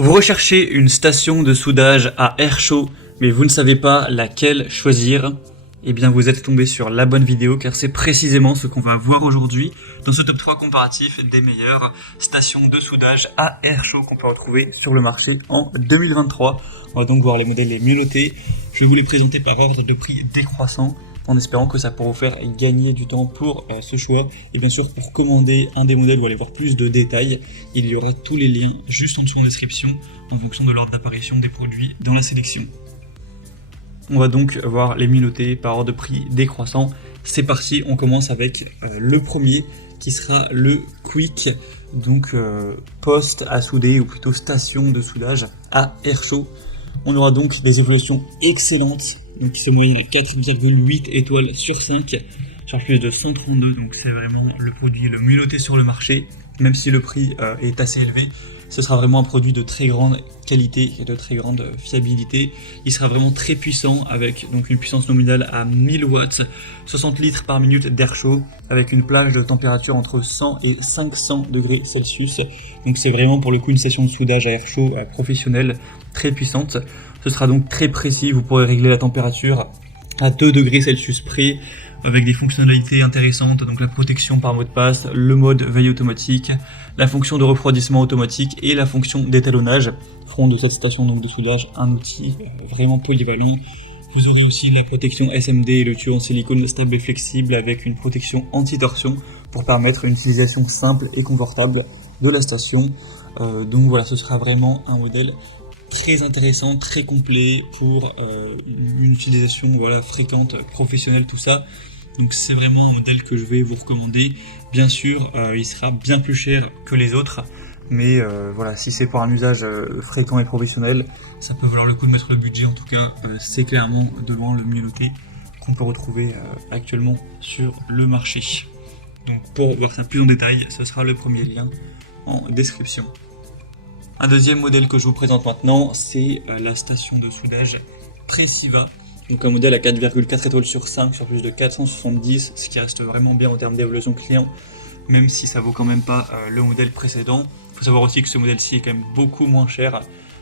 Vous recherchez une station de soudage à air chaud, mais vous ne savez pas laquelle choisir. Eh bien vous êtes tombé sur la bonne vidéo car c'est précisément ce qu'on va voir aujourd'hui dans ce top 3 comparatif des meilleures stations de soudage à air chaud qu'on peut retrouver sur le marché en 2023. On va donc voir les modèles les mieux notés. Je vais vous les présenter par ordre de prix décroissant en espérant que ça pourra vous faire gagner du temps pour ce choix. Et bien sûr, pour commander un des modèles ou aller voir plus de détails, il y aura tous les liens juste en dessous en description en fonction de l'ordre d'apparition des produits dans la sélection. On va donc voir les mieux notés par ordre de prix décroissant. C'est parti, on commence avec le premier qui sera le Quick, donc poste à souder ou plutôt station de soudage à air chaud. On aura donc des évaluations excellentes, donc qui se moyennent à 4,8 étoiles sur 5, charge plus de 132, donc c'est vraiment le produit le mieux noté sur le marché, même si le prix est assez élevé. Ce sera vraiment un produit de très grande qualité et de très grande fiabilité. Il sera vraiment très puissant avec donc une puissance nominale à 1000 watts, 60 litres par minute d'air chaud avec une plage de température entre 100 et 500 degrés Celsius. Donc c'est vraiment pour le coup une station de soudage à air chaud professionnelle très puissante. Ce sera donc très précis, vous pourrez régler la température à 2 degrés Celsius près avec des fonctionnalités intéressantes, donc la protection par mot de passe, le mode veille automatique, la fonction de refroidissement automatique et la fonction d'étalonnage feront de cette station donc de soudage un outil vraiment polyvalent. Vous aurez aussi la protection SMD et le tuyau en silicone stable et flexible avec une protection anti-torsion pour permettre une utilisation simple et confortable de la station. Donc voilà, ce sera vraiment un modèle très intéressant, très complet pour une utilisation fréquente, professionnelle, tout ça. Donc c'est vraiment un modèle que je vais vous recommander. Bien sûr, il sera bien plus cher que les autres, mais voilà, si c'est pour un usage fréquent et professionnel, ça peut valoir le coup de mettre le budget. En tout cas, c'est clairement devant le mieux noté qu'on peut retrouver actuellement sur le marché. Donc pour voir ça plus en détail, ce sera le premier lien en description. Un deuxième modèle que je vous présente maintenant, c'est la station de soudage Pressiva. Donc un modèle à 4,4 étoiles sur 5 sur plus de 470, ce qui reste vraiment bien en termes d'évaluation client, même si ça vaut quand même pas le modèle précédent. Il faut savoir aussi que ce modèle-ci est quand même beaucoup moins cher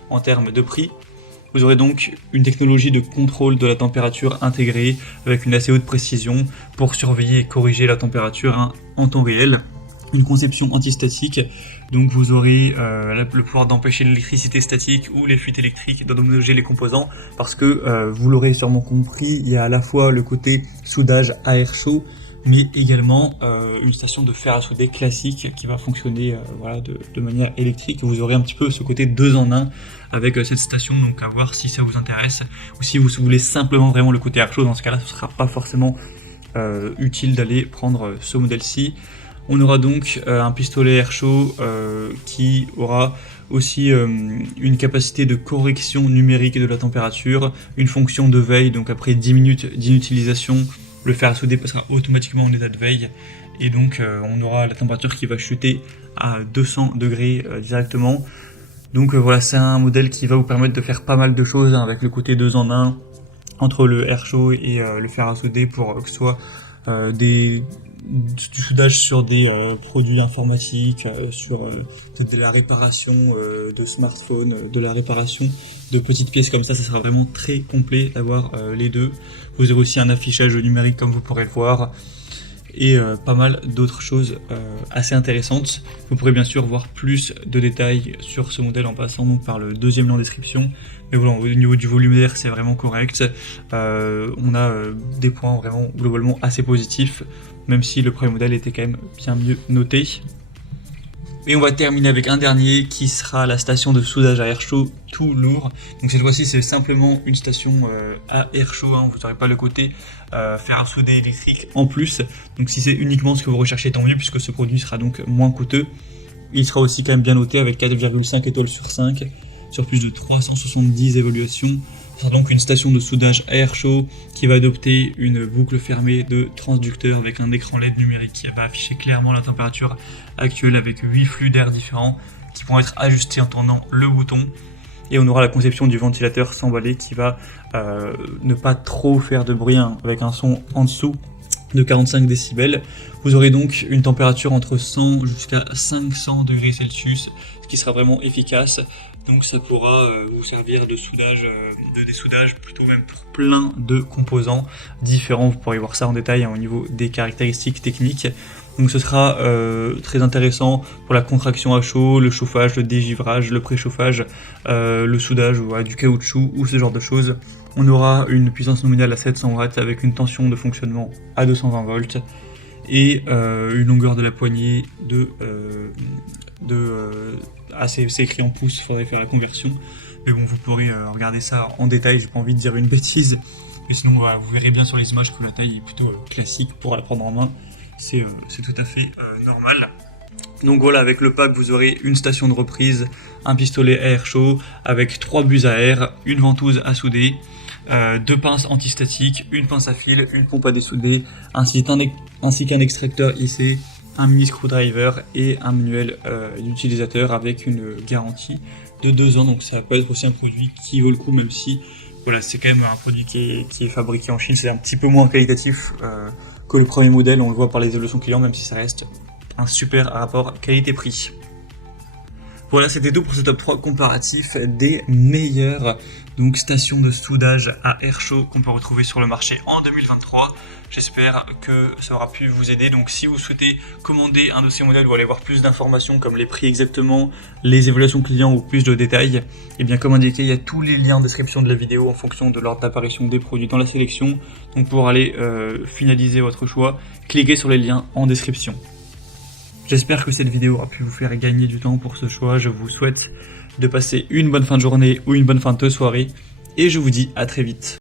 en termes de prix. Vous aurez donc une technologie de contrôle de la température intégrée avec une assez haute précision pour surveiller et corriger la température en temps réel. Une conception antistatique, donc vous aurez le pouvoir d'empêcher l'électricité statique ou les fuites électriques, d'endommager les composants, parce que vous l'aurez sûrement compris, il y a à la fois le côté soudage à air chaud, mais également une station de fer à souder classique qui va fonctionner de manière électrique. Vous aurez un petit peu ce côté 2 en 1 avec cette station, donc à voir si ça vous intéresse, ou si vous voulez simplement vraiment le côté air chaud. Dans ce cas-là, ce ne sera pas forcément utile d'aller prendre ce modèle-ci. On aura donc un pistolet air chaud qui aura aussi une capacité de correction numérique de la température, une fonction de veille, donc après 10 minutes d'inutilisation, le fer à souder passera automatiquement en état de veille, et donc on aura la température qui va chuter à 200 degrés directement. Donc voilà, c'est un modèle qui va vous permettre de faire pas mal de choses avec le côté 2 en 1 entre le air chaud et le fer à souder pour que ce soit du soudage sur des produits informatiques, sur de la réparation de smartphones, de la réparation de petites pièces comme ça sera vraiment très complet d'avoir les deux. Vous aurez aussi un affichage numérique comme vous pourrez le voir et pas mal d'autres choses assez intéressantes. Vous pourrez bien sûr voir plus de détails sur ce modèle en passant donc par le deuxième lien en description. Mais voilà, au niveau du volume d'air, c'est vraiment correct. On a des points vraiment globalement assez positifs, même si le premier modèle était quand même bien mieux noté. Et on va terminer avec un dernier qui sera la station de soudage à air chaud tout lourd. Donc cette fois-ci c'est simplement une station à air chaud, vous n'aurez pas le côté fer à souder électrique en plus. Donc si c'est uniquement ce que vous recherchez, tant mieux, puisque ce produit sera donc moins coûteux. Il sera aussi quand même bien noté avec 4,5 étoiles sur 5 sur plus de 370 évaluations. Ce sera donc une station de soudage à air chaud qui va adopter une boucle fermée de transducteur avec un écran LED numérique qui va afficher clairement la température actuelle avec 8 flux d'air différents qui pourront être ajustés en tournant le bouton. Et on aura la conception du ventilateur sans balai qui va ne pas trop faire de bruit avec un son en dessous de 45 décibels. Vous aurez donc une température entre 100 jusqu'à 500 degrés Celsius, ce qui sera vraiment efficace. Donc ça pourra vous servir de soudage, de dessoudage, plutôt même pour plein de composants différents. Vous pourrez voir ça en détail au niveau des caractéristiques techniques. Donc ce sera très intéressant pour la contraction à chaud, le chauffage, le dégivrage, le préchauffage, le soudage du caoutchouc ou ce genre de choses. On aura une puissance nominale à 700 watts avec une tension de fonctionnement à 220 volts et une longueur de la poignée c'est écrit en pouces, il faudrait faire la conversion. Mais bon, vous pourrez regarder ça en détail, j'ai pas envie de dire une bêtise. Mais sinon, vous verrez bien sur les images que la taille est plutôt classique pour la prendre en main. C'est tout à fait normal. Donc voilà, avec le pack, vous aurez une station de reprise, un pistolet à air chaud, avec 3 buses à air, une ventouse à souder, 2 pinces antistatiques, une pince à fil, une pompe à dessouder, ainsi qu'un extracteur IC, un mini screwdriver et un manuel d'utilisateur avec une garantie de 2 ans. Donc ça peut être aussi un produit qui vaut le coup, même si voilà, c'est quand même un produit qui est fabriqué en Chine. C'est un petit peu moins qualitatif que le premier modèle, on le voit par les évolutions clients, même si ça reste un super rapport qualité-prix. Voilà, c'était tout pour ce top 3 comparatif des meilleures stations de soudage à air chaud qu'on peut retrouver sur le marché en 2023. J'espère que ça aura pu vous aider. Donc si vous souhaitez commander un dossier modèle ou aller voir plus d'informations comme les prix exactement, les évaluations clients ou plus de détails, et bien comme indiqué, il y a tous les liens en description de la vidéo en fonction de l'ordre d'apparition des produits dans la sélection. Donc pour aller finaliser votre choix, cliquez sur les liens en description. J'espère que cette vidéo aura pu vous faire gagner du temps pour ce choix. Je vous souhaite de passer une bonne fin de journée ou une bonne fin de soirée. Et je vous dis à très vite.